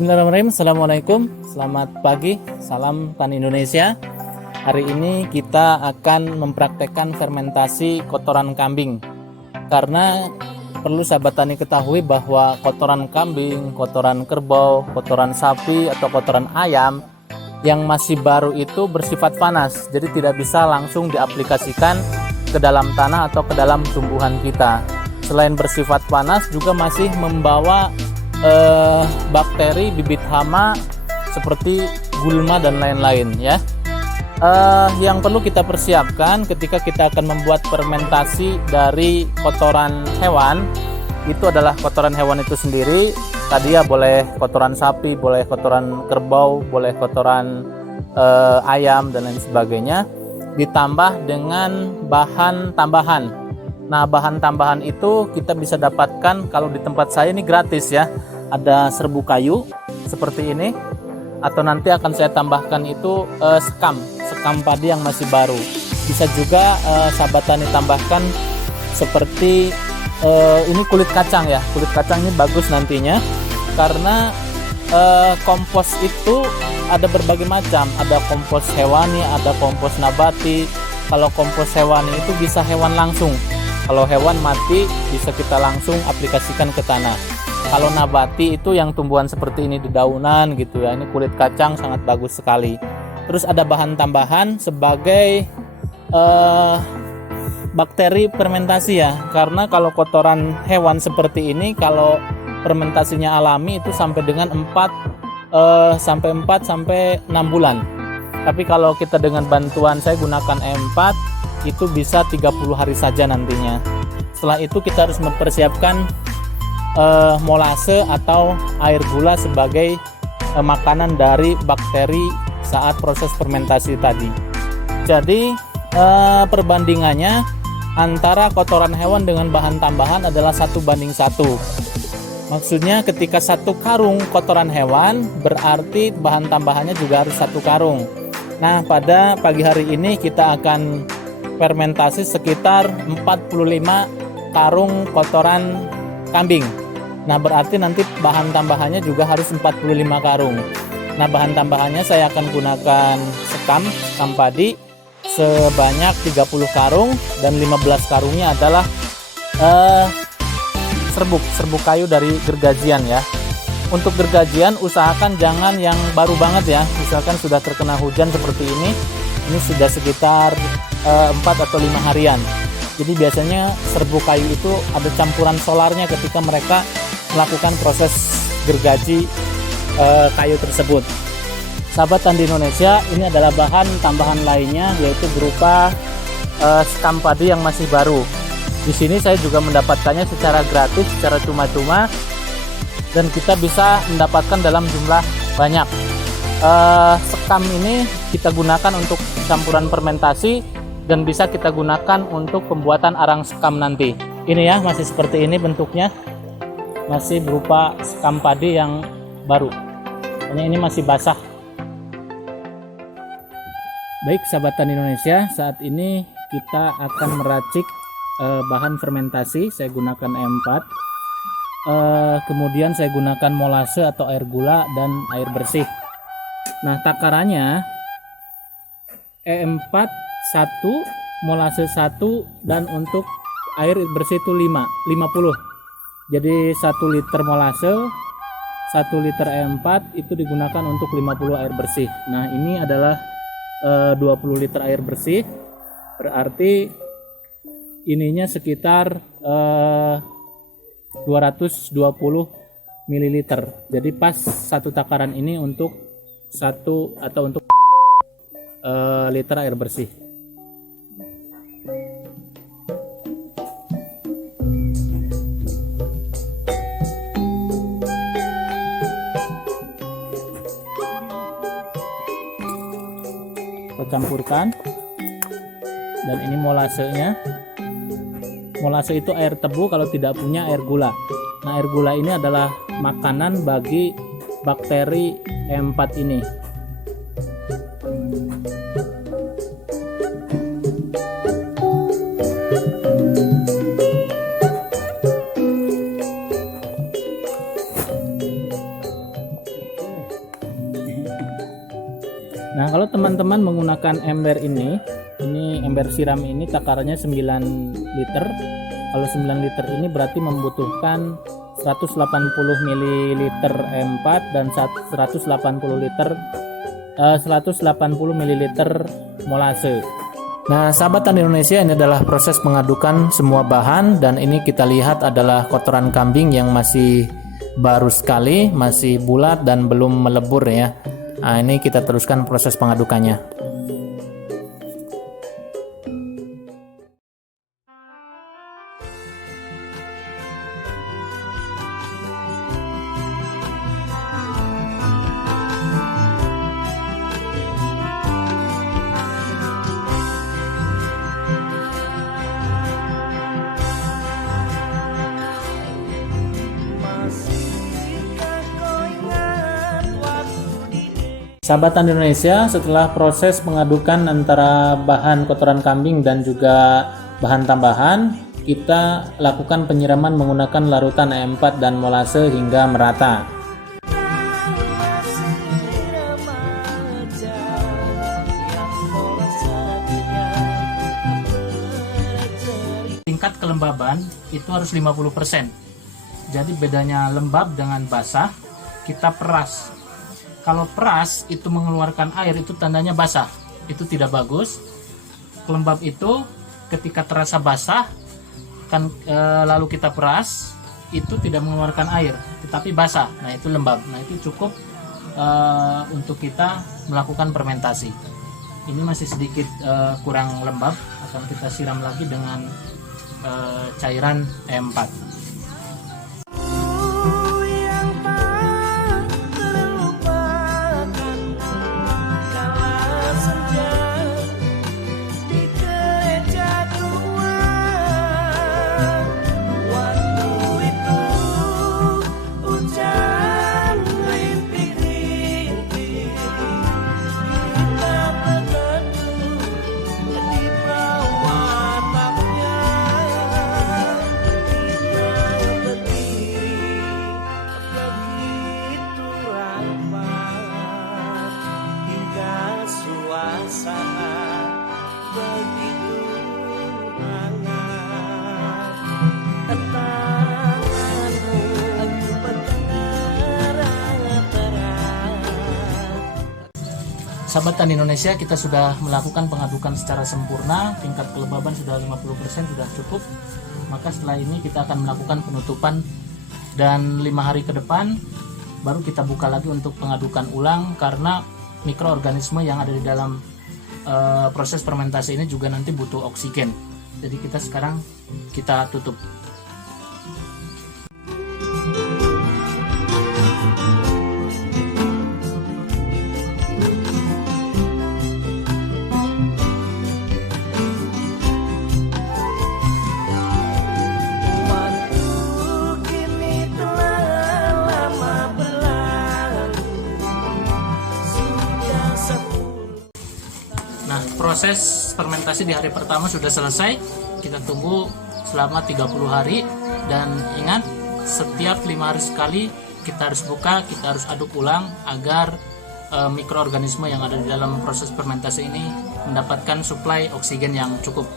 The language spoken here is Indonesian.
Bismillahirrahmanirrahim. Assalamualaikum, selamat pagi, salam tani Indonesia. Hari ini kita akan mempraktekkan fermentasi kotoran kambing. Karena perlu sahabat tani ketahui bahwa kotoran kambing, kotoran kerbau, kotoran sapi atau kotoran ayam yang masih baru itu bersifat panas. Jadi tidak bisa langsung diaplikasikan ke dalam tanah atau ke dalam tumbuhan kita. Selain bersifat panas juga masih membawa bakteri, bibit hama seperti gulma dan lain-lain ya. Yang perlu kita persiapkan ketika kita akan membuat fermentasi dari kotoran hewan, itu adalah kotoran hewan itu sendiri. Tadi ya boleh kotoran sapi, boleh kotoran kerbau, boleh kotoran ayam dan lain sebagainya, ditambah dengan bahan tambahan. Nah, bahan tambahan itu kita bisa dapatkan kalau di tempat saya ini gratis ya. Ada serbuk kayu seperti ini, atau nanti akan saya tambahkan itu sekam padi yang masih baru. Bisa juga sahabat tani tambahkan seperti ini kulit kacang ya. Kulit kacang ini bagus nantinya karena kompos itu ada berbagai macam. Ada kompos hewani, ada kompos nabati. Kalau kompos hewani itu bisa hewan langsung. Kalau hewan mati bisa kita langsung aplikasikan ke tanah. Kalau nabati itu yang tumbuhan seperti ini di daunan gitu ya. Ini kulit kacang sangat bagus sekali. Terus ada bahan tambahan sebagai bakteri fermentasi ya. Karena kalau kotoran hewan seperti ini kalau fermentasinya alami itu sampai dengan 4 sampai 6 bulan. Tapi kalau kita dengan bantuan saya gunakan E4 itu bisa 30 hari saja nantinya. Setelah itu kita harus mempersiapkan molase atau air gula sebagai makanan dari bakteri saat proses fermentasi tadi. Jadi perbandingannya antara kotoran hewan dengan bahan tambahan adalah 1:1. Maksudnya ketika 1 karung kotoran hewan berarti bahan tambahannya juga harus 1 karung. Nah, pada pagi hari ini kita akan fermentasi sekitar 45 karung kotoran kambing. Nah, berarti nanti bahan tambahannya juga harus 45 karung. Nah, bahan tambahannya saya akan gunakan sekam padi sebanyak 30 karung dan 15 karungnya adalah serbuk kayu dari gergajian ya. Untuk gergajian usahakan jangan yang baru banget ya. Misalkan sudah terkena hujan seperti ini sudah sekitar 4 atau 5 harian. Jadi biasanya serbuk kayu itu ada campuran solarnya ketika mereka melakukan proses gergaji kayu tersebut. Sahabat tani Indonesia, ini adalah bahan tambahan lainnya yaitu berupa sekam padi yang masih baru. Di sini saya juga mendapatkannya secara gratis, secara cuma-cuma, dan kita bisa mendapatkan dalam jumlah banyak. Sekam ini kita gunakan untuk campuran fermentasi dan bisa kita gunakan untuk pembuatan arang sekam nanti. Ini ya, masih seperti ini bentuknya, masih berupa sekam padi yang baru. Ini masih basah. Baik sahabat tani Indonesia, saat ini kita akan meracik bahan fermentasi. Saya gunakan E4. Kemudian saya gunakan molase atau air gula dan air bersih. Nah, takarannya E4 1, molase 1, dan untuk air bersih itu 50. Jadi 1 liter molase, 1 liter E4 itu digunakan untuk 50 air bersih. Nah, ini adalah 20 liter air bersih. Berarti ininya sekitar 220 ml. Jadi pas 1 takaran ini untuk 1 atau untuk liter air bersih. Kita campurkan, dan ini molasenya. Molase itu air tebu kalau tidak punya air gula. Nah, air gula ini adalah makanan bagi bakteri E4 ini. penyiraman menggunakan ember ini ember siram ini takarannya 9 liter. Kalau 9 liter ini berarti membutuhkan 180 ml M4 dan 180 ml molase. Nah, sahabat tani Indonesia, ini adalah proses mengadukan semua bahan, dan ini kita lihat adalah kotoran kambing yang masih baru sekali, masih bulat dan belum melebur ya. Nah, ini kita teruskan proses pengadukannya. Sahabat tani Indonesia, setelah proses mengadukan antara bahan kotoran kambing dan juga bahan tambahan, kita lakukan penyiraman menggunakan larutan M4 dan molase hingga merata. Tingkat kelembaban itu harus 50%. Jadi bedanya lembab dengan basah, kita peras. Kalau peras itu mengeluarkan air, itu tandanya basah, itu tidak bagus. Lembab itu ketika terasa basah kan lalu kita peras, itu tidak mengeluarkan air tetapi basah, nah itu lembab. Nah itu cukup untuk kita melakukan fermentasi. Ini masih sedikit kurang lembab, akan kita siram lagi dengan cairan M4. Sahabat tani Indonesia, kita sudah melakukan pengadukan secara sempurna, tingkat kelembaban sudah 50%, sudah cukup. Maka setelah ini kita akan melakukan penutupan, dan 5 hari ke depan baru kita buka lagi untuk pengadukan ulang, karena mikroorganisme yang ada di dalam proses fermentasi ini juga nanti butuh oksigen. Jadi sekarang kita tutup. Proses fermentasi di hari pertama sudah selesai. Kita tunggu selama 30 hari, dan ingat, setiap 5 hari sekali kita harus buka, kita harus aduk ulang agar mikroorganisme yang ada di dalam proses fermentasi ini mendapatkan suplai oksigen yang cukup.